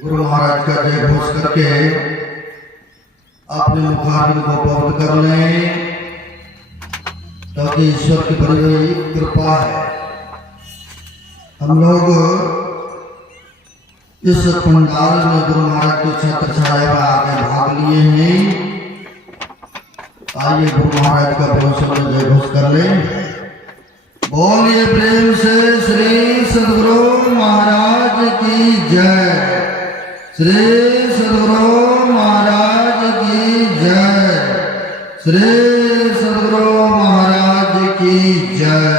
गुरु महाराज का जय घोष करके अपने मुखारविंद को पवित्र कर लें, ताकि ईश्वर की बड़ी हुई कृपा है। हम लोग इस पंडाल में गुरु महाराज की छत्र छाया में आगे भाग लिए हैं। आइए गुरु महाराज का बहुत जय घोष कर लें। बोलिए प्रेम से श्री सद्गुरु महाराज की जय। श्री सद्गुरु महाराज की जय। श्री सद्गुरु महाराज की जय।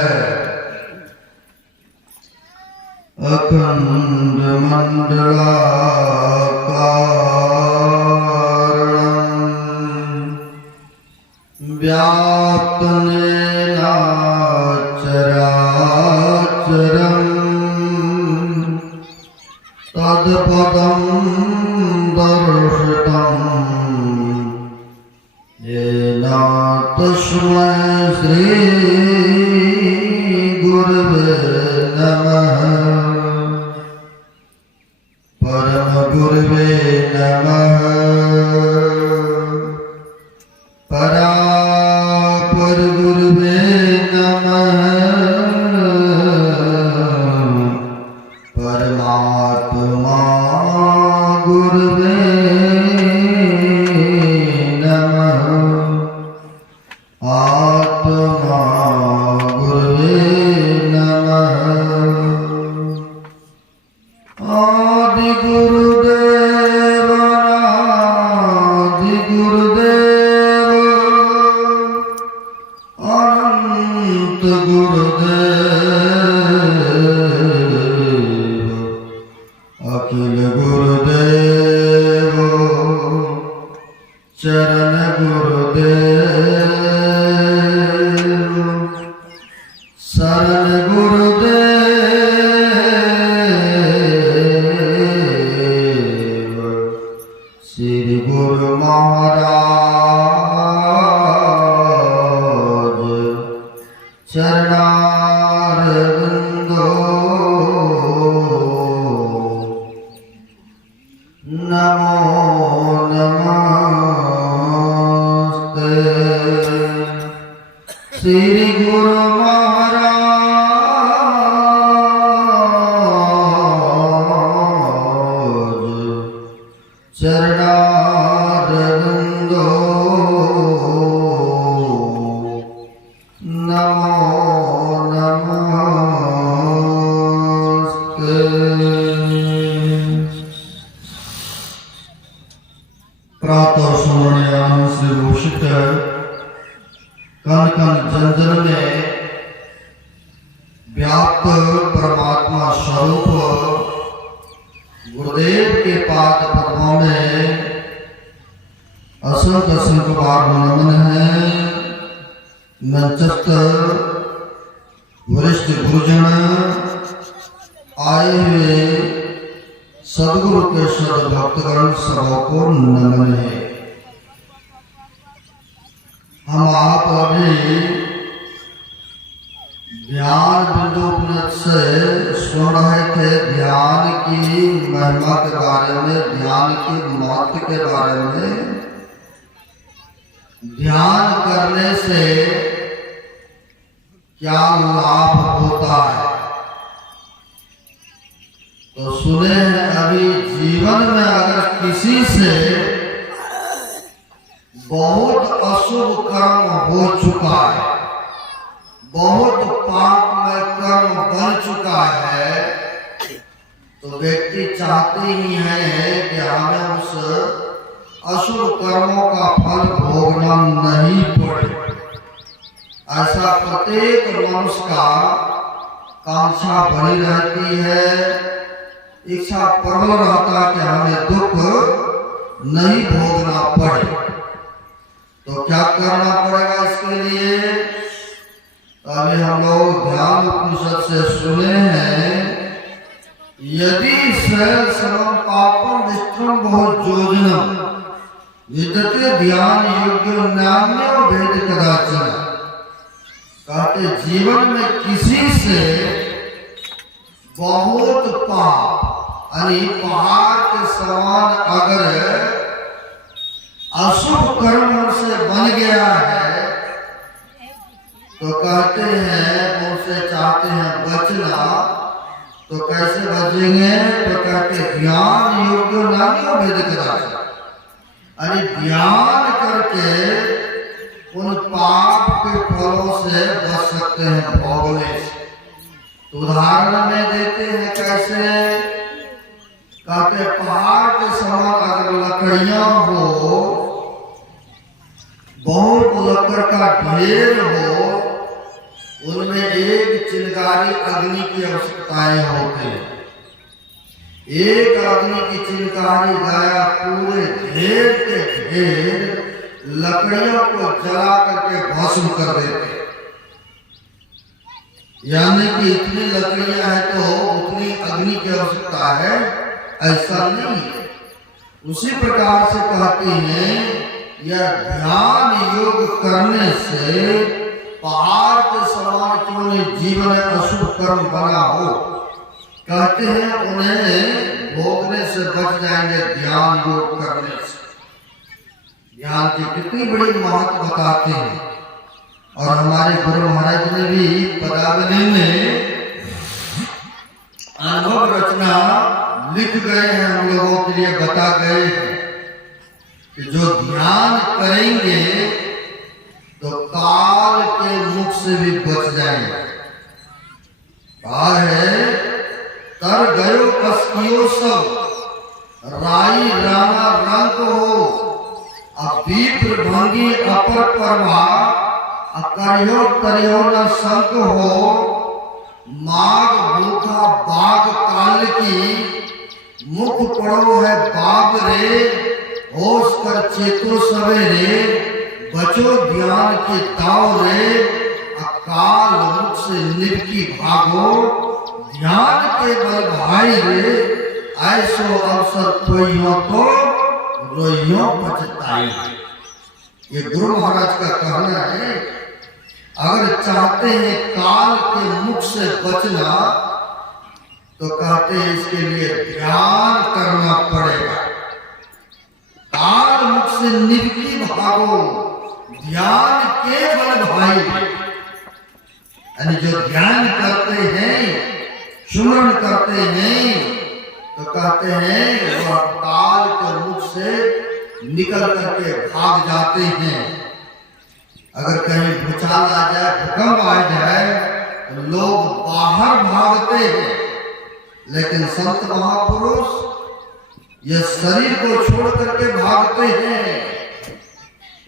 अखंड मंडलाकारं व्याप्तं येन चराचरं तत्पदं दर्शितं येन तस्मै श्री गुरवे नमः। परम गुरवे नमः। परापर गुरवे नमः। परमात्मा गुरवे नमः। आत्मा गुरवे नमः। आदि गुरुदेव अनादि गुरुदेव अनंत गुरुदेव अखिल गुरुदेव चरण गुरुदेव शरण गुरुदेव श्री गुरु महाराज चरणारविंदो नमो नमस्ते। श्री गुरु महाराज चरणारविंदो नमो नमस्ते। प्रातः सुवर्णयाम से भूषित कण कण जन जन में व्याप्त परमात्मा स्वरूप गुरुदेव के पाद पद्मों में असंख्य असंख्य बार नमन है। मंचस्थ वरिष्ठ गुरुजन आए हुए सदगुरु के सद भक्तगण सबको नमन है। हम आप अभी ध्यान बिंदुपनिषद से सुन रहे थे ध्यान की महिमा के बारे में, ध्यान की महत्व के बारे में। ध्यान करने से क्या लाभ होता है तो सुने हैं। अभी जीवन में अगर किसी से बहुत अशुभ कर्म हो चुका है, बहुत पापमय कर्म बन चुका है, तो व्यक्ति चाहते ही है कि हमें उस अशुभ कर्मों का फल भोगना नहीं पड़े। ऐसा प्रत्येक मनुष्य का कांक्षा बनी रहती है, इच्छा प्रबल रहता है कि हमें दुख नहीं भोगना पड़े। तो क्या करना पड़ेगा इसके लिए? अभी हम लोग ध्यान उपनिषद से सुने हैं, यदि सहल सर्वं पापं दुष्टं बहुत योजनम विदते ध्यान योग्य नाम्य भेद कदाचन। कहते जीवन में किसी से बहुत पाप यानी पहाड़ के समान अगर अशुभ कर्म उनसे बन गया है तो कहते हैं उनसे चाहते हैं बचना, तो कैसे बचेंगे? तो कहते ध्यान योग्य नान्यो भेद करा, अरे ध्यान करके उन पाप के फलों से बच सकते हैं भोगने से। तो उदाहरण में देते हैं कैसे, कहते पहाड़ के समान अगर लकड़ियां हो, बहुत लकड़ का ढेर हो, उनमें एक चिंगारी अग्नि की आवश्यकताएं होती है। एक अग्नि की चिंगारी गया पूरे ढेर के ढेर लकड़ियों को जला करके भस्म कर देते। यानी कि इतनी लकड़ियां हैं तो उतनी अग्नि की आवश्यकता है, ऐसा नहीं है। उसी प्रकार से कहते हैं यह ध्यान योग करने से पहाड़ के समान क्यों नहीं जीवन में अशुभ कर्म बना हो, कहते हैं उन्हें भोगने से बच जाएंगे ध्यान योग करने से। ध्यान की कितनी बड़ी महत्व बताते हैं, और हमारे गुरु महाराज ने भी पदावली में अनुभव रचना लिख गए हैं, हम लोगों के लिए बता गए हैं कि जो ध्यान करेंगे तो काल के मुख से भी बच जाएंगे। कहा है तर गयो कसकियो सब राई राना रंग हो, अभीप्र भंगी अपर परवा अकर्यो करियो न संक हो, माग भूखा बाग काल की मुख पड़ो है बाग रे, होश कर चेतो सवेरे बचो ध्यान के दाव रे, अकाल मुख से निपकी भागो ध्यान के बल भाई रे, ऐसो अवसर कोई हो तो रोइयो पछताई। ये गुरु महाराज का कहना है। अगर चाहते हैं काल के मुख से बचना तो कहते हैं इसके लिए ध्यान करना पड़ेगा। काल मुख से निपकी भागो ध्यान के बल भाई, यानी जो ध्यान करते हैं सुमरण करते हैं तो कहते हैं वह काल के मुख से निकल करके भाग जाते हैं। अगर कहीं भूचाल आ जाए, भूकंप आ जाए तो लोग बाहर भागते हैं, लेकिन संत महापुरुष ये शरीर को छोड़ करके भागते हैं।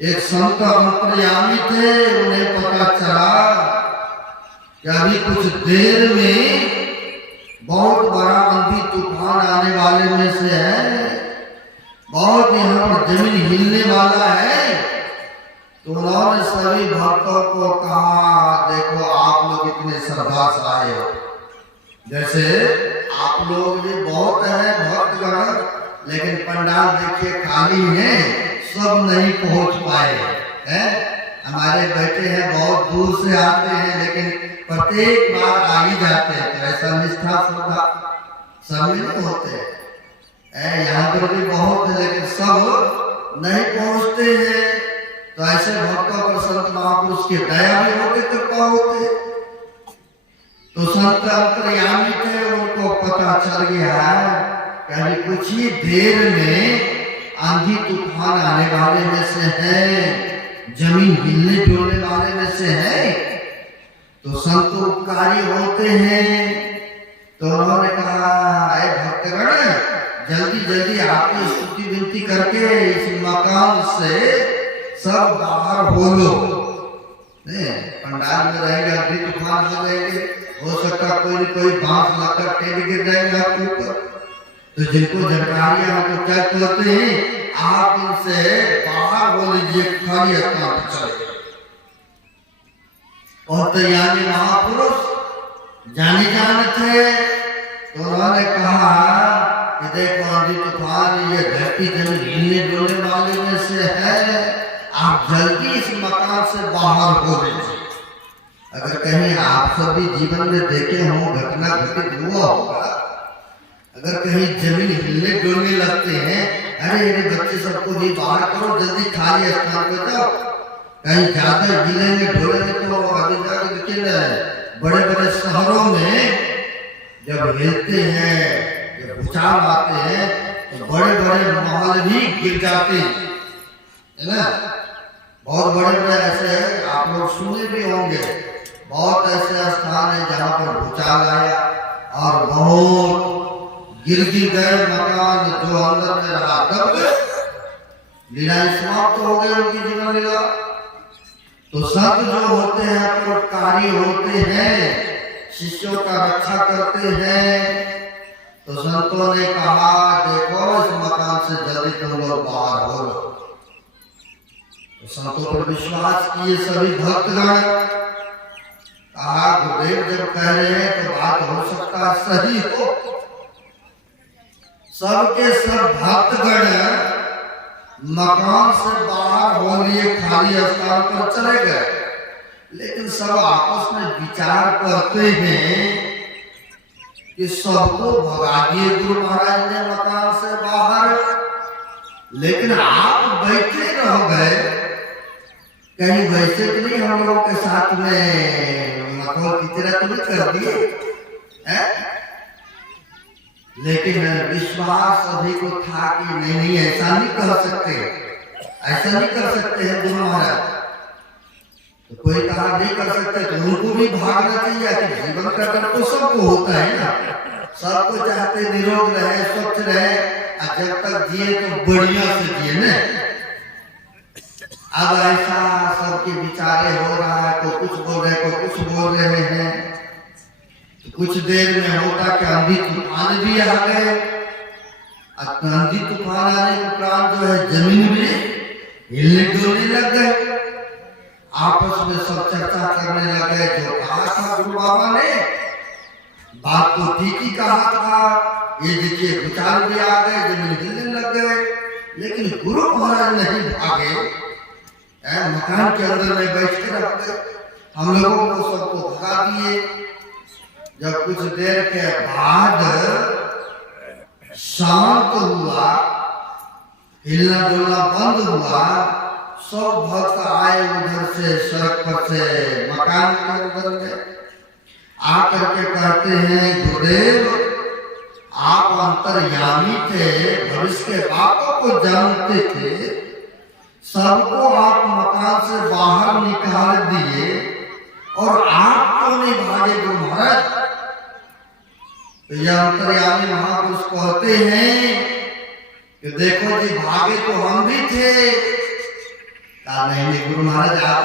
एक संत अंतर्यामी थे, उन्हें पता चला कि अभी कुछ देर में बहुत बड़ा आंधी तूफान आने वाले में से है, बहुत यहाँ पर जमीन हिलने वाला है। तो उन्होंने सभी भक्तों को कहा देखो आप लोग इतने श्रद्धा से आए हो, जैसे आप लोग भी बहुत है भक्तगण, लेकिन पंडाल देखिए खाली है, सब नहीं पहुंच पाए हैं। हमारे बेटे हैं बहुत दूर से आते हैं, लेकिन प्रत्येक बार आ ही जाते हैं। तो ऐसा निष्ठा श्रद्धा सम्मिलित होते हैं। यहाँ पर भी बहुत है, लेकिन सब नहीं पहुंचते हैं। तो ऐसे भक्तों पर संत महापुरुष की दया भी होते, कृपा होते। तो संत अंतर्यामी थे, उनको पता चल गया कि कुछ ही देर में आंधी तूफान आने वाले में से है, जमीन हिलने डुलने वाले में से है। तो संत उपकारी होते हैं, तो उन्होंने कहा अरे भक्तगण जल्दी जल्दी आपकी स्तुति विनती करके इस मकान से सब बाहर बोलो। पंडाल में रहेगा, आंधी तूफान हो जाएंगे, हो सकता कोई कोई बांस लकड़ टेढ़ गिर जाएगा आपके ऊपर। तो जिनको जानकारियां तो क्या कहते हैं आप इनसे बाहर बोल लीजिए, खाली स्थान पर चले। और तो यानी महापुरुष जाने जाने थे, तो उन्होंने कहा कि देखो आंधी तूफान ये धरती जमीन हिलने डुलने वाले में से है, आप जल्दी इस मकान से बाहर हो लीजिए। अगर कहीं आप सभी जीवन में देखे हों, घटना घटित हुआ होगा, अगर कहीं जमीन हिलने डुलने लगते हैं, अरे अरे बच्चे सबको भी बाहर करो, जल्दी खाली स्थान पे जाओ, कहीं ज्यादा हिलेंगे डुलेंगे तो आगे जाके लेकिन बड़े बड़े शहरों में जब हिलते हैं, जब भूचाल आते हैं तो बड़े बड़े महल भी गिर जाते हैं, है ना। बहुत बड़े बड़े ऐसे आप लोग सुने भी होंगे, बहुत ऐसे स्थान है जहाँ पर भूचाल आया और बहुत गिर गए मकान, जो अंदर में रहा दब गए, लीला समाप्त हो गई उनकी जीवन लीला। तो संत जो होते हैं परोपकारी होते हैं, शिष्यों का रक्षा करते हैं। तो संतों ने कहा देखो इस मकान से जल्दी तुम लोग बाहर हो। तो संतों पर विश्वास किए सभी भक्तगण। कहा गुरुदेव जब कह रहे हैं तो बात हो सकता सही हो। सबके सब भक्तगण मकान से बाहर हो लिए, खाली स्थान पर चले गए। लेकिन सब आपस में विचार करते हैं कि सबको भगा दिए गुरु महाराज ने मकान से बाहर, लेकिन आप बैठे रह गए। कहीं वैसे तो नहीं हम लोगों के साथ में मकान की तरह तो नहीं कर दिए हैं? लेकिन विश्वास सभी को था कि नहीं ऐसा नहीं कर सकते, ऐसा नहीं कर सकते हैं गुरु महाराज। तो कोई कहा नहीं कर सकते तो उनको भी भागना चाहिए कि जीवन का डर तो सबको होता है ना, सबको चाहते निरोग रहे, स्वच्छ रहे, और जब तक जिए तो बढ़िया से जिए ना। अब ऐसा सबके विचारे हो रहा है, कोई कुछ बोल रहे कोई कुछ बोल रहे हैं। तो कुछ देर में होता कि आंधी तूफान भी आ गए। आंधी तूफान आने के उपरांत जो है जमीन में हिलने डुलने लग गए। आपस में सब चर्चा करने लगे, जो कहा था गुरु बाबा ने बात तो ठीक ही कहा था, ये देखिए भूचाल भी आ गए, जमीन हिलने लग गए। लेकिन गुरु महाराज नहीं भागे, मकान के अंदर में बैठ के रख गए, हम लोगों को सबको भगा दिए। जब कुछ देर के बाद शांत हुआ, हिलना डुलना बंद हुआ, सब भक्त आए उधर से सड़क पर से मकान के अंदर में आकर के कहते हैं गुरुदेव आप अंतर्यामी थे, भविष्य के बातों को जानते थे, सबको आप मकान से बाहर निकाल दिए और आप क्यों नहीं भागे गुरु महाराज? तो यह अंतर्यामी महापुरुष कहते हैं कि देखो जी भागे तो हम भी थे। कहा नहीं गुरु महाराज आप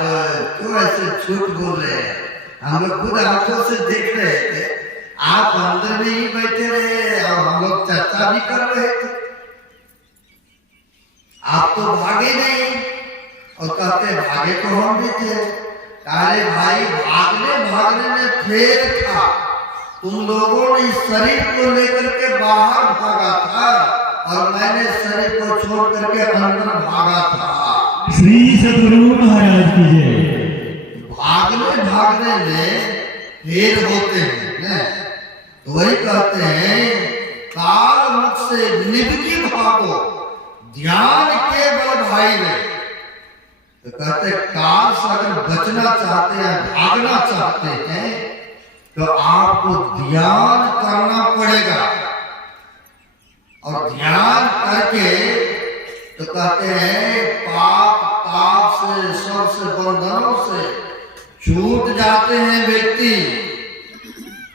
क्यों ऐसे झूठ बोल रहे हैं, हम लोग खुद आंखों से देख रहे थे, आप अंदर में ही बैठे रहे और हम लोग चर्चा भी कर रहे थे, आप तो भागे नहीं। और कहते भागे तो हम भी थे। अरे भाई भागने में फेर था, तुम लोगों ने शरीर को लेकर के बाहर भागा था और मैंने शरीर को छोड़ करके अंदर भागा था। श्री सद्गुरु महाराज की जय। भागने में फेर होते हैं, तो वही कहते हैं काल मुख से निभगी भागो, ध्यान के बल भाई ने। तो कहते काल से अगर बचना चाहते हैं, भागना चाहते हैं, तो आपको ध्यान करना पड़ेगा। और ध्यान करके तो कहते हैं पाप ताप से सबसे बंधनों से छूट जाते हैं व्यक्ति।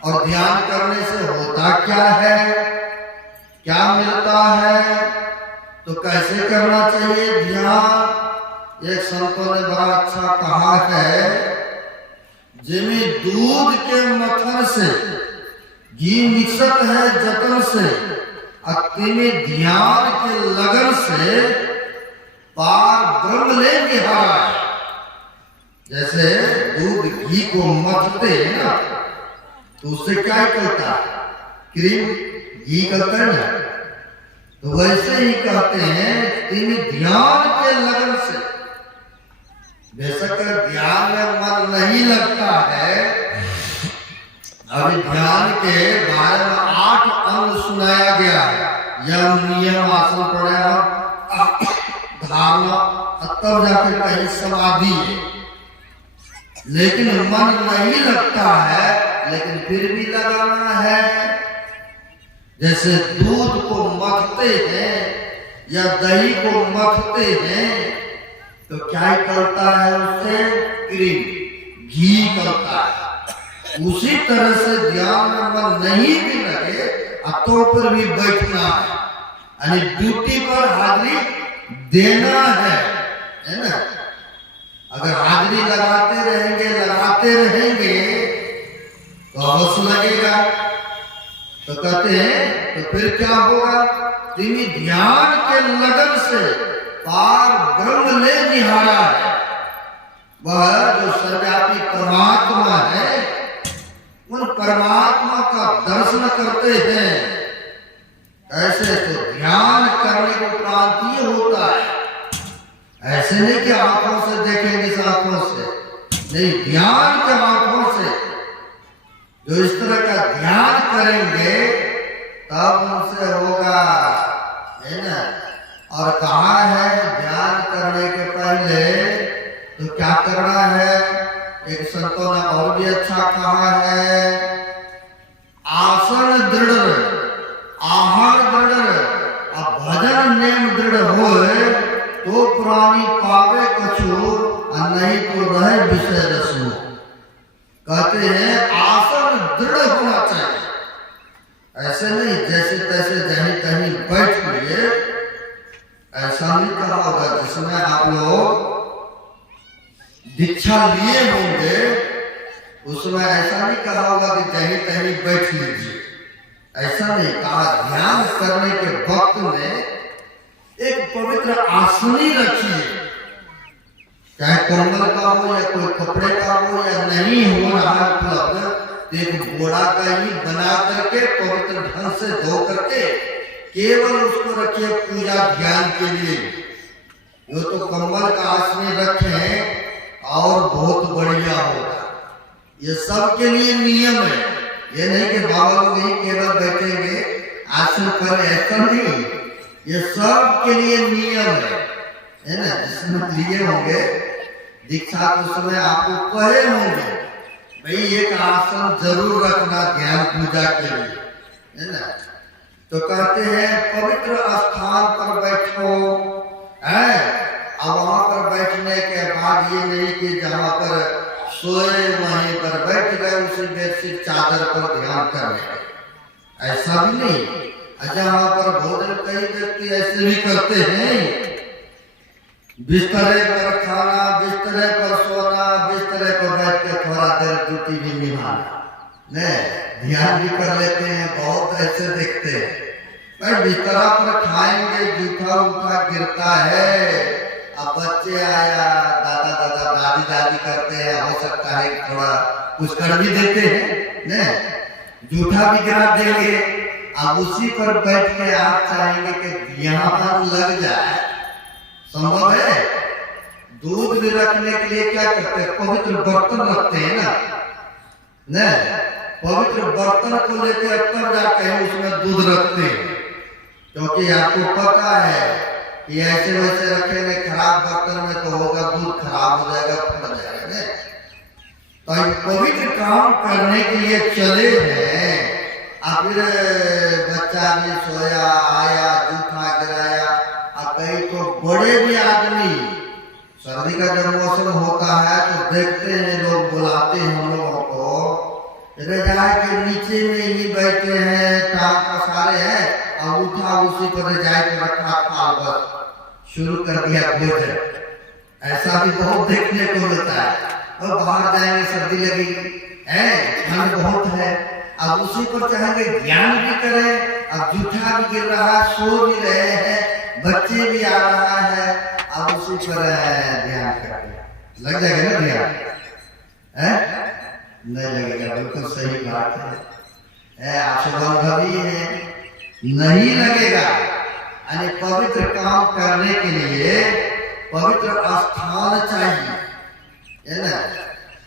और ध्यान करने से होता क्या है, क्या मिलता है, तो कैसे करना चाहिए ध्यान? एक संतों ने बड़ा अच्छा कहा है, जिमी दूध के मथन से घी मिक्सत है जतन से, अतिमी ध्यान के लगन से पार ब्रह्म ले निहारा। जैसे दूध घी को मथते हैं ना, तो उससे क्या निकलता है, क्रीम घी निकलता है ना। तो वैसे ही कहते हैं तिमी ध्यान के लगन से। बेशक ध्यान में मन नहीं लगता है, अभी ध्यान के बारे में 8 8 अंग सुनाया गया है। यम नियम आसन प्राणायाम धारणा तब जाके कहीं समाधि है। लेकिन मन नहीं लगता है, लेकिन फिर भी लगाना है। जैसे दूध को मथते हैं या दही को मथते हैं तो क्या करता है, उससे क्रीम घी करता है। उसी तरह से ध्यान में मन नहीं भी लगे तो पर भी बैठना है, यानी ड्यूटी पर हाजिरी देना है ना। अगर हाजिरी लगाते रहेंगे तो अवश्य लगेगा। तो कहते हैं तो फिर क्या होगा, तुम्हें ध्यान के लगन से पार ब्रह्म ले निहारा है। वह जो सर्वव्यापी परमात्मा है, उन परमात्मा का दर्शन करते हैं। ऐसे तो ध्यान करने के उपरांत ये होता है। ऐसे नहीं कि आंखों से देखेंगे, इस आंखों से नहीं, ध्यान के आंखों से जो इस तरह का ध्यान करेंगे तब उनसे होगा, है ना। और कहा है ध्यान करने के पहले तो क्या करना है, एक संतों ने और भी अच्छा कहा है, आसन दृढ़ आहार दृढ़ अब भजन नेम दृढ़ होए तो प्राणी पावे कछु नहीं तो रहे विषय रसो। कहते हैं आसन दृढ़ होना चाहिए। ऐसे नहीं जैसे तैसे जहीं तहीं बैठ लिए, ऐसा नहीं कहा होगा। जिसमें आप लोग दीक्षा लिए होंगे उसमें ऐसा नहीं कहा होगा कि जहीं तहीं बैठ लीजिए, ऐसा नहीं कहा। ध्यान करने के वक्त में एक पवित्र आसनी रखिए, चाहे कंबल का हो या कोई कपड़े का हो या नहीं हो रहा उपलब्ध, एक बोरा का ही बना करके पवित्र ढंग से धो करके केवल उसको रखिए पूजा ध्यान के लिए। जो तो कंबल का आसनी रखें और बहुत बढ़िया होगा। ये सब के लिए नियम है, ये नहीं कि बाबा लोग ही केवल बैठेंगे आसन पर, ऐसा नहीं। ये सब के लिए नियम है ना। जिसमें लिए होंगे दीक्षा के समय आपको कहे होंगे भाई एक आसन जरूर रखना ध्यान पूजा के लिए, है ना। तो कहते हैं पवित्र स्थान पर बैठो है। अब वहां पर बैठने के बाद ये नहीं कि जहां पर सोए वहीं पर बैठ गए उसी बेडशीट चादर पर ध्यान कर रहे, ऐसा भी नहीं। जहां पर भोजन कई व्यक्ति ऐसे भी करते हैं, बिस्तरे पर खाना, बिस्तरे पर सोना, बिस्तरे पर बैठ के थोड़ा देर ड्यूटी भी निभाना, नहीं ध्यान भी कर लेते हैं। बहुत ऐसे देखते हैं भाई बिस्तरा पर खाएंगे, जूठा उठा गिरता है। अब बच्चे आया दादा दादी दादी करते हैं, हो सकता है थोड़ा कुछ कर भी देते हैं, नहीं जूठा भी गिरा देंगे। अब उसी पर बैठ के आप चाहेंगे कि ध्यान लग जाए, संभव है। दूध भी रखने के लिए क्या करते हैं, पवित्र बर्तन रखते हैं ना, नहीं पवित्र बर्तन को लेते तब जाके उसमें दूध रखते हैं। क्योंकि आपको पता है कि ऐसे वैसे रखेंगे खराब बर्तन में तो होगा दूध खराब हो जाएगा, फट जाएगा। तो पवित्र काम करने के लिए चले हैं, अब फिर बच्चा भी सोया आया जूठा गिराया। अब कई तो बड़े भी आदमी, सर्दी का जब मौसम होता है तो देखते हैं लोग बुलाते हैं हम लोगों को, रजाई के नीचे में ही बैठे हैं, टांग पसारे हैं और उठा उसी पर रजाई को रखा था, बस शुरू कर दिया भोजन। ऐसा भी बहुत देखने को मिलता है। और बाहर जाएंगे सर्दी लगेगी है, ठंड बहुत है, अब उसी पर चाहेंगे ध्यान भी करें। अब जूठा भी गिर रहा है, सो भी रहे हैं, बच्चे भी आ रहा है, अब उसी पर ध्यान करें। लग जाएगा ना ध्यान, है नहीं लगेगा, बिल्कुल सही बात है। आप अनुभवी है, नहीं लगेगा। यानी पवित्र काम करने के लिए पवित्र स्थान चाहिए, है ना।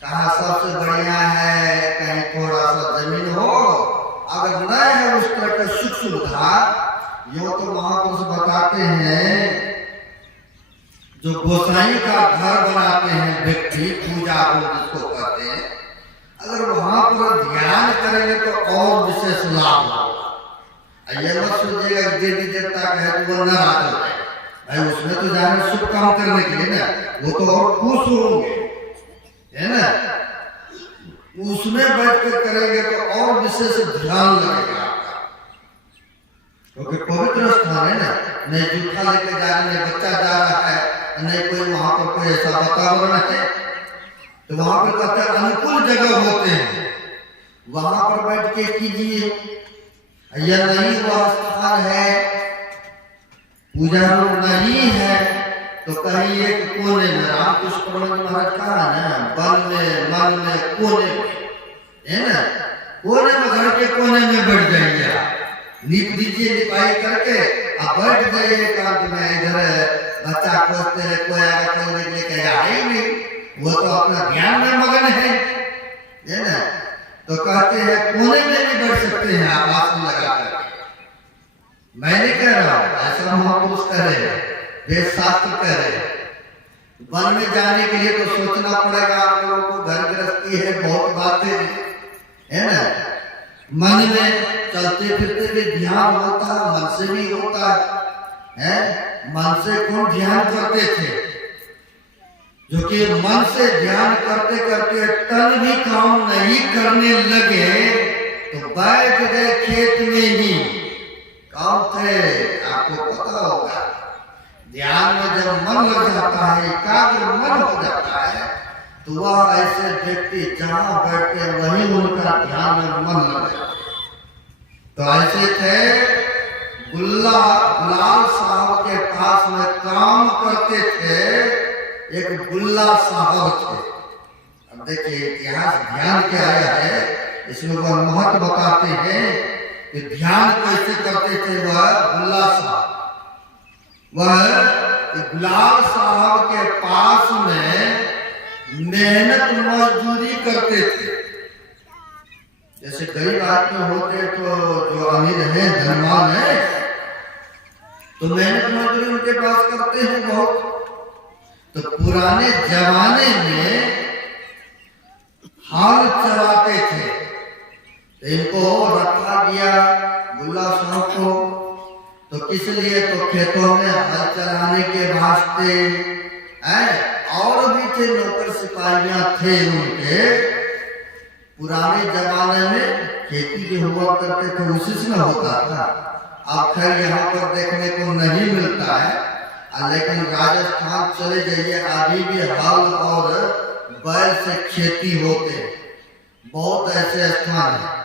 कहाँ सबसे बढ़िया है, कहीं थोड़ा सा जमीन हो अगर न है उस तरह का सुख सुविधा, यो तो महापुरुष बताते हैं जो गोसाई का घर बनाते हैं व्यक्ति, पूजा को जिसको कहते हैं, अगर वहां पर ध्यान करेंगे तो और विशेष लाभ होगा। ये मत सोचिएगा देवी देवता का है तो वो नाराज हो जाए, भाई उसमें तो जाने शुभ काम करने के लिए ना, वो तो और खुश होंगे, है ना। उसमें बैठ कर करेंगे तो और विशेष ध्यान लगेगा आपका, क्योंकि पवित्र स्थान है ना, नहीं जूठा लेके जा रहे, नहीं बच्चा जा रहा है, नहीं कोई वहां पर कोई ऐसा वातावरण है, तो वहां पर कहते हैं अनुकूल जगह होते हैं, वहां पर बैठ के कीजिए। या नहीं वह स्थान है, पूजा रूम नहीं है, तो कहीं एक कोने में, रामकृष्ण परमहंस महाराज कहा ना, बन में मन में कोने में, है ना, कोने में, घर के कोने में बैठ जाइए, नीप दीजिए लिपाई करके, अब बैठ जाइए एकांत में। इधर बच्चा खोजते रहे, कोई आगे कोई लेके आए ही नहीं, वो तो अपना ध्यान में मगन है ना। तो कहते हैं कोने में भी बैठ सकते हैं आप आसन लगा कर। मैं नहीं कह रहा हूं, ऐसा महापुरुष कह रहे हैं, वेद शास्त्र कह रहे हैं। वन में जाने के लिए तो सोचना पड़ेगा आप लोगों को, घर गृहस्थी है, बहुत बातें है ना। मन में चलते फिरते भी ध्यान होता है, मन से भी होता है। मन से कौन ध्यान करते थे, जो कि मन से ध्यान करते करते तन भी काम नहीं करने लगे तो बैठ गए खेत में ही, काम थे, आपको पता होगा। ध्यान में जब मन लग जाता है, एकाग्र मन हो जाता है, तो वह ऐसे व्यक्ति जहां बैठते वहीं उनका ध्यान में मन लग जाता है। तो ऐसे थे गुलाल साहब के पास में काम करते थे, एक गुल्ला साहब थे। अब देखिए इतिहास ध्यान के आया है, इसमें वह महत्व बताते हैं कि ध्यान कैसे करते थे वह गुल्ला साहब। वह गुलाल साहब के पास में मेहनत मजदूरी करते थे। जैसे गरीब आदमी होते तो जो अमीर है, धनवान है, तो मेहनत मजदूरी उनके पास करते हैं बहुत। तो पुराने जमाने में हाल चलाते थे, तो इनको रखा गया गुल्ला साहब को, तो किस लिए, तो खेतों में हल चलाने के वास्ते है। और भी थे नौकर सिपाहियां थे उनके। पुराने जमाने में खेती जो हुआ करते थे उसी से न होता था। अब खैर यहाँ पर देखने को नहीं मिलता है, लेकिन राजस्थान चले जाइए, अभी भी हल और बैल से खेती होते हैं। बहुत ऐसे स्थान है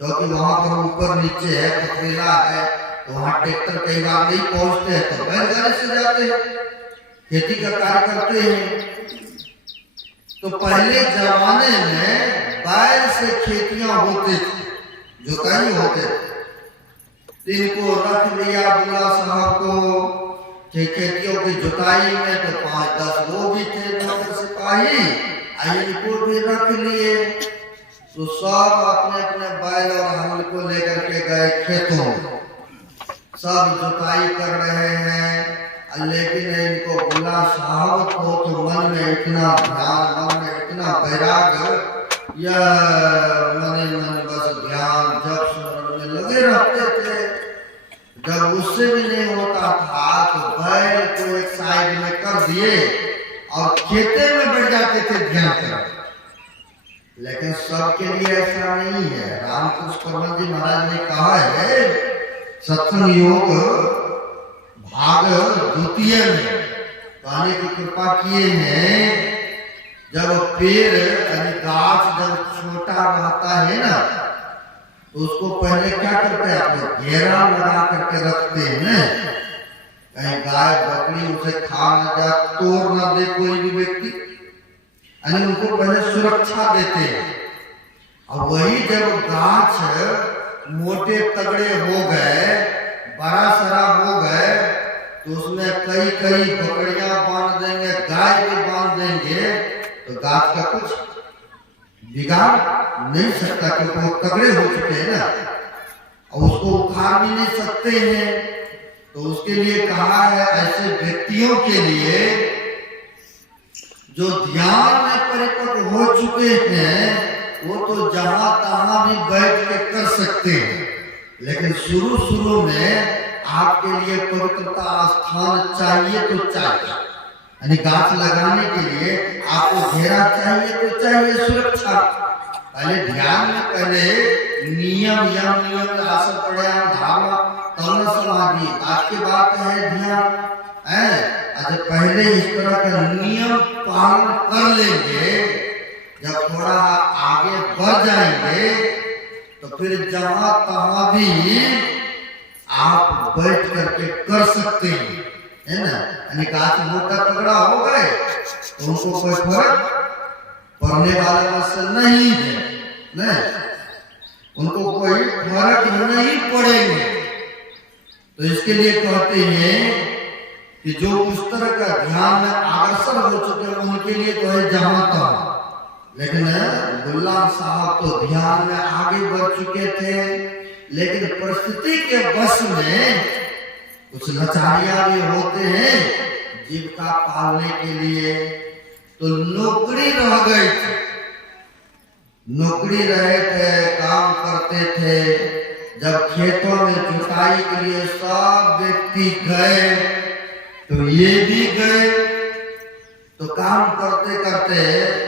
क्योंकि वहां पर ऊपर नीचे है, पथरीला है, तो वहां ट्रैक्टर कई बार नहीं पहुंचते हैं, तो बैलगाड़ी से जाते हैं, खेती का कार्य करते हैं। तो पहले जमाने में बैल से खेतियां होती थी, जुताई होते थे। इनको रख लिया बुला साहब को खेतियों की जुताई में, तो 5-10 लोग भी थे नौकर सिपाही, इनको भी रख लिए। तो सब अपने अपने बैल और हल को लेकर के गए खेतों में, सब जुताई कर रहे हैं। लेकिन इनको बुला साहब को तो मन में इतना ध्यान, मन में इतना वैराग, या मन बस ध्यान जब स्मरण में लगे रहते थे। जब उससे भी नहीं होता था तो बैल को एक साइड में कर दिए और खेते में बैठ जाते थे ध्यान कर। लेकिन सबके लिए ऐसा नहीं है। रामकृष्ण परमहंस जी महाराज ने कहा है सत्संग योग भाग 2 में कहने की कृपा किए हैं, जब पेड़ यानी गाछ जब छोटा रहता है ना, तो उसको पहले क्या करते हैं, आप घेरा लगा करके रखते हैं ना, कहीं गाय बकरी उसे खा न जाए, तोड़ न दे कोई भी व्यक्ति, यानी उनको पहले सुरक्षा देते हैं। और वही जब गाछ मोटे तगड़े हो गए, बड़ा सरा हो गए, तो उसमें कई कई बकरियां बांध देंगे, गाय भी बांध देंगे, तो गाछ का कुछ बिगाड़ नहीं सकता क्योंकि वो तगड़े हो चुके हैं ना, और उसको उखाड़ भी नहीं सकते हैं। तो उसके लिए कहा है ऐसे व्यक्तियों के लिए जो ध्यान में परिपक्व हो चुके हैं, वो तो जहां तहां भी बैठ के कर सकते हैं, लेकिन शुरू शुरू में आपके लिए पवित्रता स्थान चाहिए तो चाहिए। यानी गाछ लगाने के लिए आपको घेरा चाहिए तो चाहिए, सुरक्षा। पहले ध्यान में पहले नियम नियम आसन प्राणायाम धारणा तब समाधि, आपकी बात है ध्यान है। जब पहले इस तरह का नियम पालन कर लेंगे, जब थोड़ा आगे बढ़ जाएंगे तो फिर जहां तहां भी आप बैठ करके कर सकते हैं, है ना। यानी गाछ मोटा तगड़ा हो गए तो उनको कोई फर्क पड़ने वाला मसला नहीं है, नहीं, उनको कोई फर्क नहीं पड़ेंगे। तो इसके लिए कहते हैं कि जो उस तरह का ध्यान में अग्रसर हो चुके हैं उनके लिए तो है जहां तक। लेकिन गुलाम साहब तो ध्यान में आगे बढ़ चुके थे, लेकिन परिस्थिति के वश में कुछ लाचारियां भी होते हैं जीविका पालने के लिए। तो नौकरी रह गई थी, नौकरी रहे थे, काम करते थे। जब खेतों में जुताई के लिए सब व्यक्ति गए तो ये भी गए, तो काम करते करते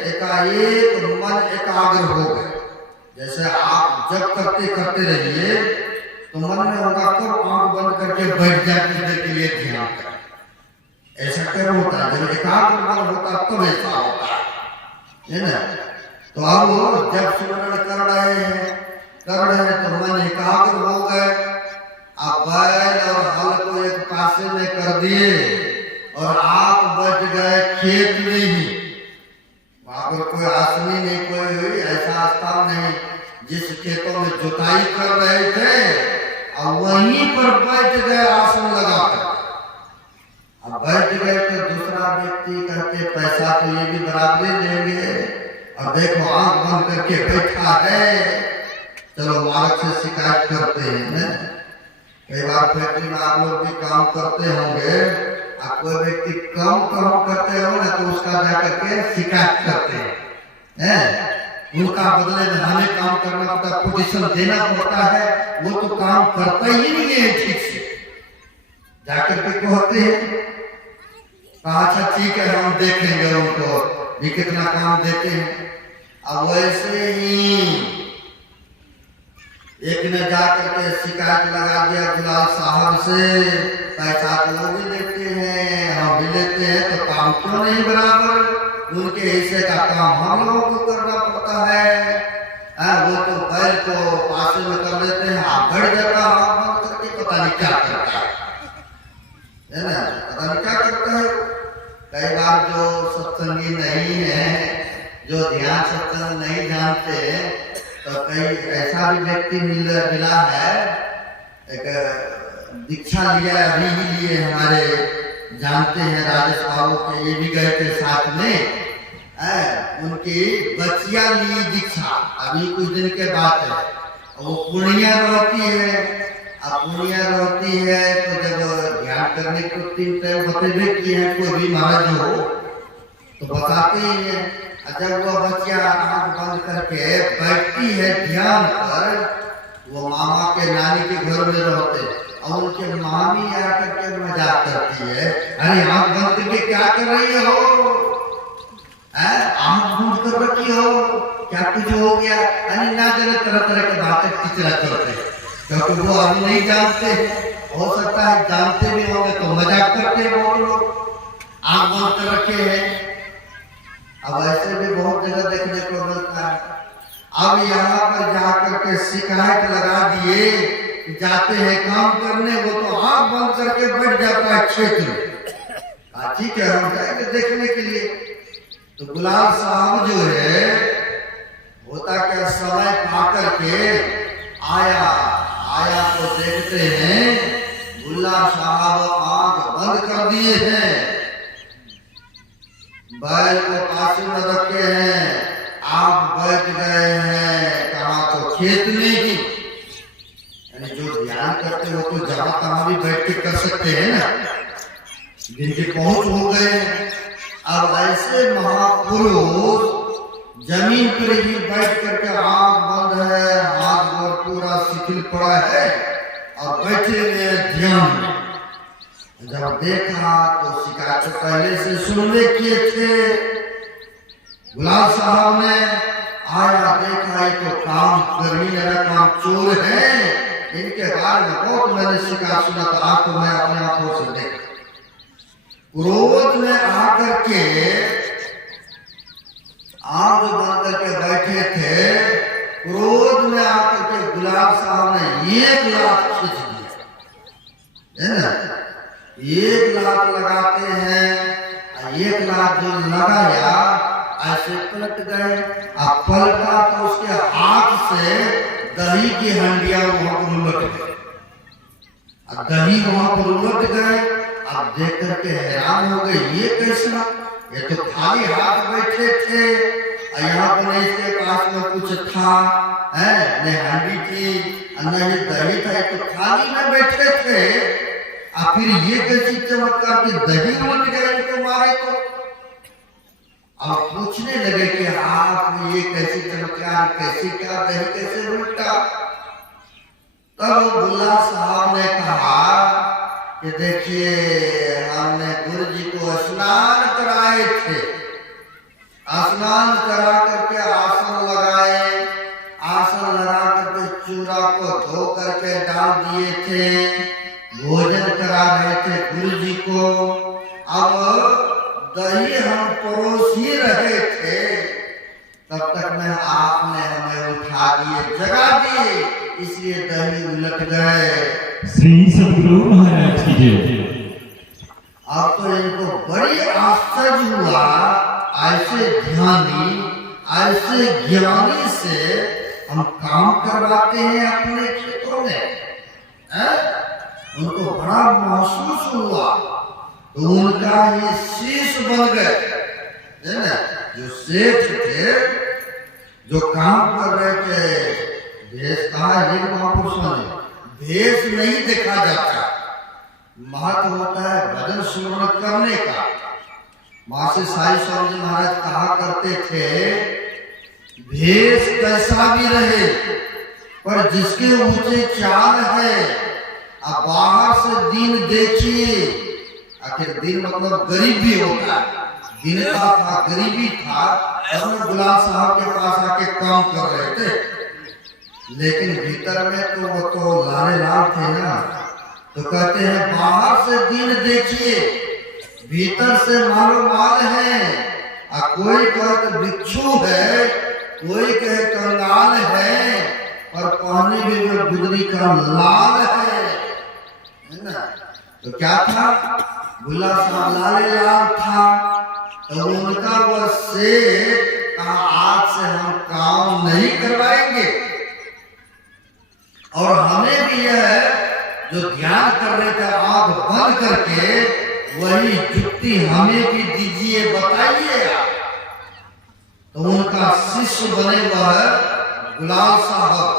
एकाएक मन एकाग्र हो गए। जैसे आप जब करते करते रहिए तो मन में होगा कब आंख बंद करके बैठ जाए कुछ देर के लिए ध्यान करें। ऐसा कब होता है? जब एकाग्र मन होता तब ऐसा होता है ना। तो अब जब सुमरण कर रहे हैं तो मन एकाग्र हो गए। आप बैल और हल को एक पासे में कर दिए और आप बच गए खेत में ही। वहां पर कोई आसनी नहीं, कोई ऐसा स्थान नहीं जिस खेतों में जुताई कर रहे थे, और वहीं पर बैठ गए आसन लगाकर। अब बैठ गए तो दूसरा व्यक्ति कहते पैसा तो ये भी बराबर देंगे, और देखो आंख बंद करके बैठा है, चलो मालिक से शिकायत करते हैं। कई बार फैक्ट्री में आप लोग भी काम करते होंगे, आप कोई व्यक्ति कम करते हो ना तो उसका जाकर के शिकायत करते हैं। उनका बदले में हमें काम करना पड़ता, पोजीशन देना पड़ता है, वो तो काम करता ही नहीं है ठीक से। जाकर के कहते हैं अच्छा ठीक है हम देखेंगे उनको ये कितना काम देते हैं। अब वैसे ही एक ने जाकर के शिकायत लगा दिया गुलाल साहब से, पैसा तो वो भी लेते हैं हम भी लेते हैं, तो काम क्यों नहीं बराबर? उनके हिस्से का काम हम लोगों को करना पड़ता है। वो तो बैल को पासे में कर देते हैं, आप बढ़ जाता हाथ बंद करके पता नहीं क्या करता है ना, पता नहीं क्या करता है। कई बार जो सत्संगी नहीं है, जो ध्यान सत्संग नहीं जानते, तो कई ऐसा भी व्यक्ति मिला है, एक दीक्षा लिया अभी ही लिए हमारे जानते हैं राजेश बाबू के, ये भी गए थे साथ में। उनकी बच्चियां ली दीक्षा अभी कुछ दिन के बाद है, वो पूर्णिया रहती है। अब पूर्णिया रहती है तो जब ध्यान करने को 3 टाइम बतेबे किए हैं, कोई भी महाराज हो तो बताते ही है। जब वो बच्चियां आंख बंद करके बैठती है ध्यान पर, वो मामा के नानी के घर में रहते और उनके मामी आकर के मजाक करती है, अरे आंख बंद करके क्या कर रही हो, आंख बंद कर रखी हो, क्या कुछ हो गया? अरे ना जाने तरह तरह की बातें किचरा करते, क्योंकि वो अभी नहीं जानते। हो सकता है जानते भी होंगे तो मजाक करते वो लोग, आंख बंद कर रखे हैं। अब ऐसे भी बहुत जगह देखने को मिलता है। अब यहाँ पर जाकर के शिकायत लगा दिए, जाते हैं काम करने, वो तो आंख बंद करके बैठ जाता है क्षेत्र में। ठीक है हम जाएंगे देखने के लिए। तो गुलाल साहब जो है होता क्या, समय पाकर के आया तो देखते हैं गुलाल साहब आंख बंद कर दिए हैं, बैल को पास में रखे हैं, आप बैठ गए हैं। बैठ के कर सकते हैं ना, जिनके पहुंच हो गए। अब ऐसे महापुरुष जमीन पर ही बैठ करके आंख बंद है, हाथ गोर पूरा शिथिल पड़ा है और बैठे हुए ध्यान में। जब देखा तो शिकायत पहले से सुनने किए थे। गुलाब साहब ने आया, देखा ये तो काम करनी मेरा काम चोर है, इनके बारे में बहुत मैंने शिकायत सुना था। आज तो मैं अपने आंखों से देखा। क्रोध में आकर के आंख बंद करके बैठे थे। क्रोध में आकर के गुलाब साहब ने 1 लाख खींच दिया, है ना। 1 लाख लगाते हैं, 1 लाख जो लगाया ऐसे पलट गए। अब पलटा तो उसके हाथ से दही की हंडिया वहां पर उलट गई। अब दही वहां पर उलट गए। अब देख करके हैरान हो गए, ये कैसा, ये तो खाली हाथ बैठे थे, यहाँ पर इसके पास में कुछ था है, न हंडी थी न ये दही था, तो खाली में बैठे थे। और फिर ये कैसी चमत्कार की दही उलट गए इनको मारे तो। अब पूछने लगे कि आप ये कैसी चमत्कार, कैसे क्या दही कैसे उल्टा। तब बुल्ला साहब ने कहा कि देखिए हमने गुरु जी को स्नान कराए थे, स्नान करा करके आसन लगाए, आसन लगा करके चूड़ा को धो करके डाल दिए थे, भोजन करा रहे थे गुरु जी को। अब दही हम परोस ही रहे थे, तब तक में आपने हमें उठा दिए, जगा दिए, इसलिए दही उलट गए। श्री सद्गुरु महाराज की जय। अब तो इनको बड़ी आश्चर्य हुआ, ऐसे ध्यानी ऐसे ज्ञानी से हम काम करवाते हैं अपने क्षेत्रों में, है? उनको बड़ा महसूस हुआ, तो उनका ये शीश बन गए, है ना। जो सेठ थे, जो काम कर रहे थे, भेष कहा ये महापुरुषों ने भेष नहीं देखा जाता, महत्व होता है भजन सुमरण करने का। मासी साई स्वामी महाराज कहा करते थे, भेष कैसा भी रहे पर जिसके ऊंचे चाल है, अब बाहर से दिन देखिए, आखिर दिन मतलब गरीब भी होता है, दीनता था, गरीबी था, और गुलाब साहब के पास आके काम कर रहे थे। लेकिन भीतर में तो वो तो लाले लाल थे ना, तो कहते हैं बाहर से दिन देखिए, भीतर से मालो माल है। कोई कहे तो भिक्षु है, कोई कहे कंगाल है, और पानी भी जो गुदरी का लाल है ना। तो क्या था, बुल्ला साहब लाले लाल था। तो उनका वो से कहा आज से हम काम नहीं करवाएंगे, और हमें भी यह जो ध्यान कर रहे थे आंख बंद करके, वही जुक्ति हमें भी दीजिए, बताइए आप। तो उनका शिष्य बने हुआ है गुलाब साहब।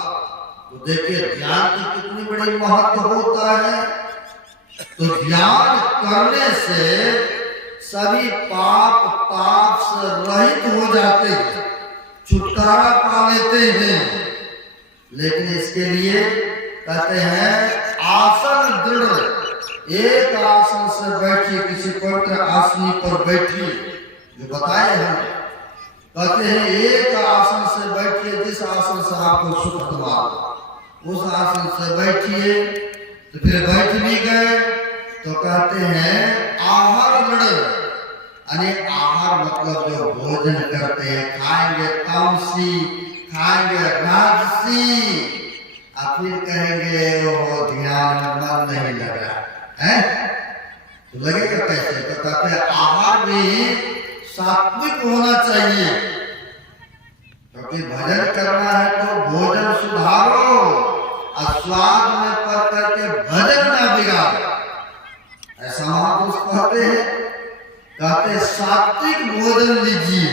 तो देखिए ध्यान की कितनी बड़ी महत्व होता है। तो ध्यान करने से सभी पाप से रहित हो जाते हैं, छुटकारा पा लेते हैं। लेकिन इसके लिए कहते हैं आसन दृढ़, एक आसन से बैठिए, किसी पवित्र आसनी पर बैठिए, जो बताए हैं। कहते हैं एक आसन से बैठिए, जिस आसन से आपको सुख हुआ उस आसन से बैठिए। तो फिर बैठ भी गए। तो कहते हैं आहार दृढ़, यानी आहार मतलब जो भोजन करते हैं, खाएंगे तामसी, खाएंगे राजसी, और फिर कहेंगे वो ध्यान मन नहीं लगा है, तो लगेगा कैसे। तो कहते हैं आहार भी सात्विक होना चाहिए, क्योंकि भजन करना है तो भोजन सुधारो, और स्वाद में पड़ करके भजन ना बिगाड़ो, ऐसा महापुरुष कहते हैं। कहते सात्विक भोजन लीजिए,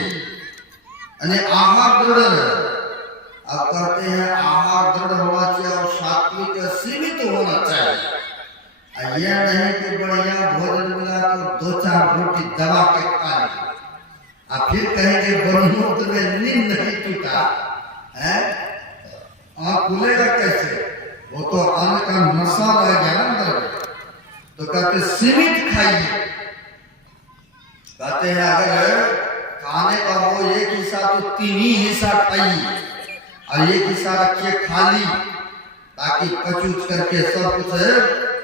यानी आहार दृढ़ है। अब कहते हैं आहार दृढ़ होना चाहिए और सात्विक सीमित होना चाहिए। ये नहीं कि बढ़िया भोजन मिला तो 2-4 रोटी दबा के खा ली, और फिर कहेंगे ब्रह्मोत्तर में नींद नहीं टूटा है, आप खुलेगा कैसे? वो तो अन्न का नशा रह गया ना अंदर में। तो कहते सीमित खाइए, कहते हैं अगर खाने का हो एक हिस्सा तो 3 ही हिस्सा खाइए, और एक हिस्सा रखिए खाली, ताकि पचूच करके सब कुछ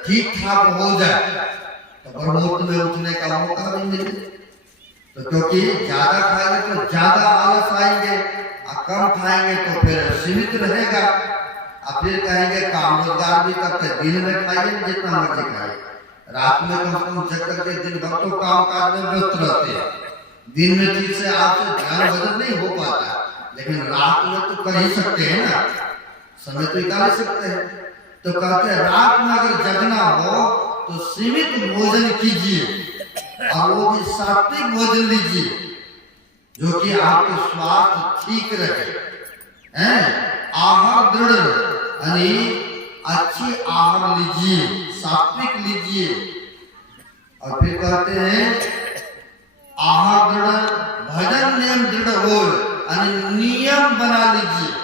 ठीक ठाक हो जाए, तो ब्रह्मोत्तर में उठने का मौका भी मिले। तो क्योंकि ज्यादा खाएंगे तो ज्यादा आलस आएंगे, और कम खाएंगे तो फिर सीमित रहेगा, और फिर कहेंगे काम रोजगार भी करते, दिन में खाइए जितना मर्जी खाइए, रात में कम से कम जग करके दिन भर तो काम काज में व्यस्त रहते हैं, दिन में ठीक से आपसे ध्यान भजन नहीं हो पाता, लेकिन रात में तो कर ही सकते हैं ना, समय तो निकाल सकते हैं। तो कहते हैं रात में अगर जगना हो तो सीमित भोजन कीजिए, और वो भी सात्विक भोजन लीजिए, जो कि आपके स्वास्थ्य ठीक रहे हैं, आहार दृढ़ यानी अच्छी आहार लीजिए, सात्विक लीजिए। और फिर कहते हैं आहार दृढ़, भजन नियम दृढ़ हो, यानी नियम बना लीजिए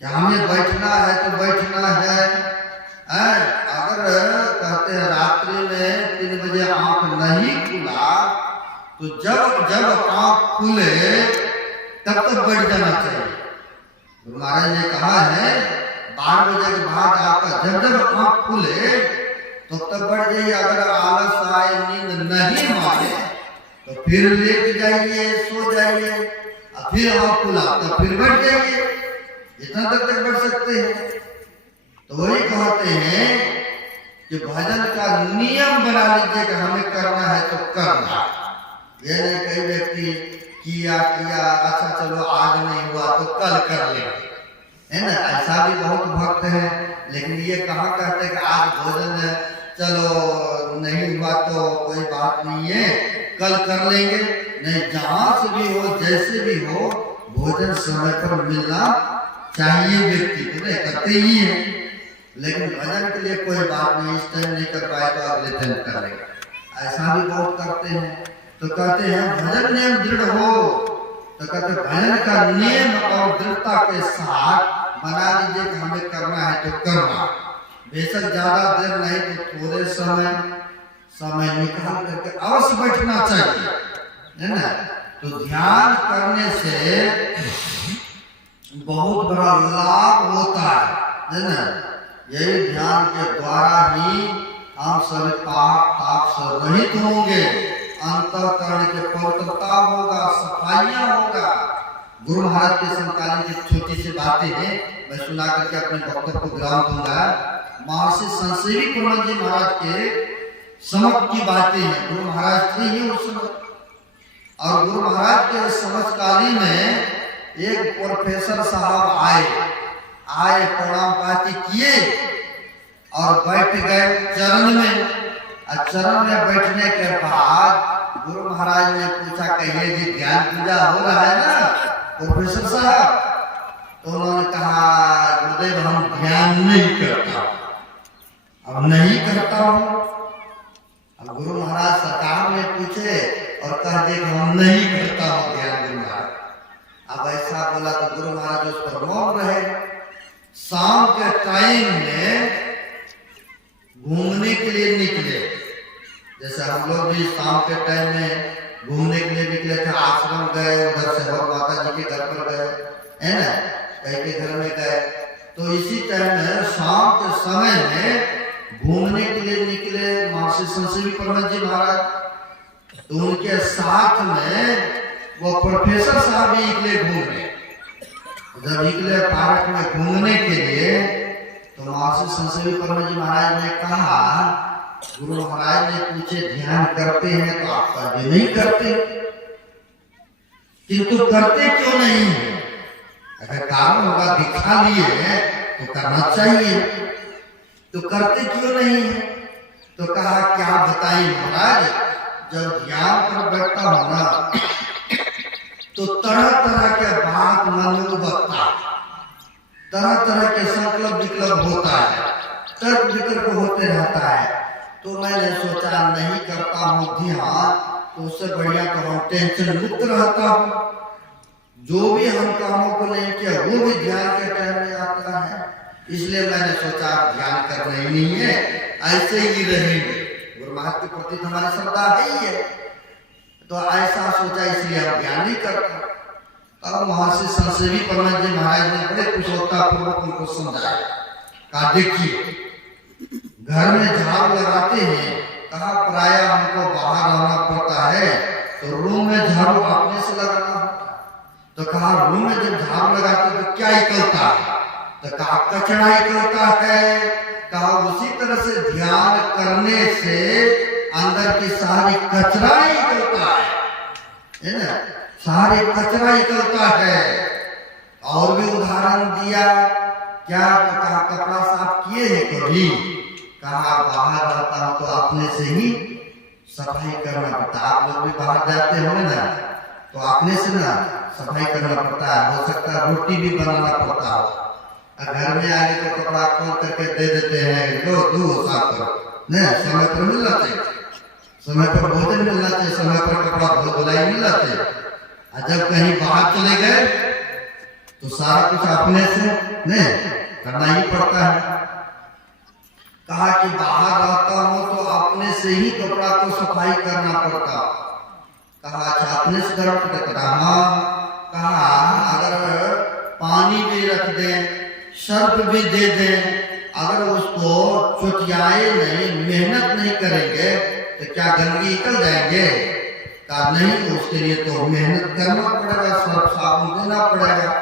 कि हमें बैठना है तो बैठना है। अगर कहते हैं रात्रि में 3 बजे आंख नहीं खुला, तो जब जब आंख खुले तब तक बैठ जाना चाहिए। गुरु महाराज ने कहा है 12 बजे के बाद आपका जब जब आंख खुले तो तब बैठ जाइए। अगर आलस आए, नींद नहीं मारे तो फिर लेट जाइए, सो जाइए, और फिर आंख खुला तो फिर बैठ जाइए, इतना तक बैठ सकते हैं। तो वही कहते हैं कि भजन का नियम बना लीजिए कि हमें करना है तो करना। यह नहीं कई व्यक्ति किया अच्छा चलो आज नहीं हुआ तो कल कर लेंगे, है ना, ऐसा भी बहुत भक्त है। लेकिन ये कहाँ कहते हैं कि आज भोजन चलो नहीं हुआ तो कोई बात नहीं है, कल कर लेंगे। नहीं, जहां से भी हो, जैसे भी हो, भोजन समय पर मिलना चाहिए। व्यक्ति तो नहीं करते ही है, लेकिन भजन के लिए कोई बात नहीं, इस टाइम नहीं कर पाए तो अगले टाइम कर लेंगे, ऐसा भी बहुत करते हैं। तो कहते हैं भजन नियम दृढ़ हो, तो कहते भजन का नियम और दृढ़ता के साथ बना लीजिए कि हमें करना है तो करना। बेशक ज्यादा देर नहीं तो थोड़े समय निकाल करके अवश्य बैठना चाहिए, है ना। तो ध्यान करने से बहुत बड़ा लाभ होता है ना। यही ध्यान के द्वारा ही हम सभी पाप ताप से रहित होंगे, अंतःकरण के पवित्रता होगा, सफाइयां होगा। गुरु महाराज के समकालीन की छोटी सी बातें हैं, मैं सुना करके अपने वक्तव्य को विराम दूंगा। महर्षि संसेवी प्रमथ जी महाराज के समक की बातें हैं। गुरु महाराज थे ही उस समय, और गुरु महाराज के समकालीन में एक प्रोफेसर साहब आए, प्रणाम पाती किए और बैठ गए चरण में। चरण में बैठने के बाद गुरु महाराज ने पूछा, कहिए जी ज्ञान पूजा हो रहा है ना प्रोफेसर साहब? तो उन्होंने कहा, गुरुदेव हम ध्यान नहीं करता, अब नहीं करता हूँ। अब गुरु महाराज सरकार में पूछे और कह दे कि हम नहीं करता हूँ ध्यान। गुरु महाराज अब ऐसा बोला तो गुरु महाराज उस पर मौन रहे। शाम के टाइम में घूमने के लिए निकले, जैसे हम लोग भी शाम के टाइम में घूमने के लिए निकले थे, आश्रम गए, उधर से और माता जी के घर पर गए, है ना, कहीं के घर में गए। तो इसी टाइम में शाम के समय में घूमने के लिए निकले महर्षि संसेवी प्रमथ जी महाराज। तो उनके साथ में वो प्रोफेसर साहब भी निकले घूमने। जब निकले पार्क में घूमने के लिए तो महर्षि संसेवी प्रमथ जी महाराज ने कहा, गुरु महाराज ने पूछे ध्यान करते हैं तो आप कभी नहीं करते, किंतु करते क्यों नहीं है? अगर कारण होगा दिखा लिए तो करना चाहिए, तो करते क्यों नहीं है? तो कहा क्या बताइए महाराज, जब ध्यान पर बैठता हूं ना तो तरह तरह के बात मन में बकता, तरह तरह के संकल्प विकल्प होता है। तर्क वितर्क होते रहता है। तो मैंने सोचा नहीं करता हूँ ध्यान, तो उससे बढ़िया तो हम टेंशन मुक्त रहता हूँ। जो भी हम कामों को नहीं किया वो भी ध्यान के टाइम में आता है, इसलिए मैंने सोचा ध्यान करना ही नहीं है, ऐसे ही रहेंगे। गुरु महाराज के प्रति हमारी श्रद्धा है ही है, तो ऐसा सोचा इसलिए हम ध्यान नहीं करते। तब महर्षि संसेवी परमहंस जी महाराज ने बड़े कुशलता पूर्वक उनको समझाया। कहा देखिए, घर में झाड़ू लगाते हैं, कहा प्राय हमको बाहर रहना पड़ता है, तो रूम में झाड़ू अपने से लगाना होता है। तो कहा रूम में जब झाड़ू लगाते तो क्या निकलता है? तो कहा कचरा निकलता है। कहा उसी तरह से ध्यान करने से अंदर की सारी कचरा निकलता है ना, सारे कचरा निकलता है। और भी उदाहरण दिया, क्या? तो कहा कपड़ा साफ किए हैं कभी? कहा बाहर रहता हूं तो अपने से ही सफाई करना पड़ता है। आप लोग भी बाहर जाते हो ना, तो अपने से ना सफाई करना पड़ता है। हो सकता है रोटी भी बनाना पड़ता हो, घर में आगे तो कपड़ा खोल करके दे देते हैं, दो साफ करो नहीं, समय पर मिलना चाहिए, समय पर भोजन मिलना चाहिए, समय पर कपड़ा धुलाई मिलना चाहिए। और जब कहीं बाहर चले गए तो सारा कुछ अपने से नहीं करना ही पड़ता है। कहा कि बाहर रहता हूं तो अपने से ही कपड़ा को सफाई करना पड़ता। कहा अच्छा अपने से करना पड़ता? हाँ। कहा अगर पानी भी रख दें, सर्फ भी दे दें, अगर उसको चुटियाए नहीं, मेहनत नहीं करेंगे तो क्या गंदगी निकल जाएंगे? कहा नहीं, उसके लिए तो मेहनत करना पड़ेगा, सर्फ साबुन देना पड़ेगा,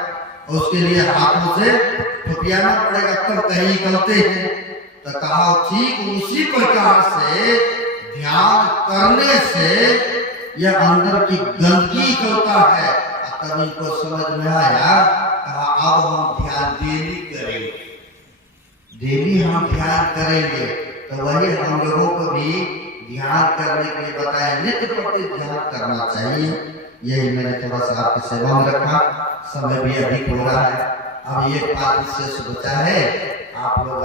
उसके लिए हाथों से फुकियाना पड़ेगा, तब कहीं निकलते हैं। तो कहा ठीक उसी प्रकार से ध्यान करने से यह अंदर की गंदगी निकलता है। तब इनको समझ में आया, कहा अब हम ध्यान डेली करेंगे, डेली हम ध्यान करेंगे। तो वही हम लोगों को भी ध्यान करने के लिए बताया, नित्य प्रति ध्यान करना चाहिए। यही मैंने थोड़ा सा आपकी सेवा में रखा। समय भी अधिक हो रहा है, अब एक बात शेष बचा है, आप लोग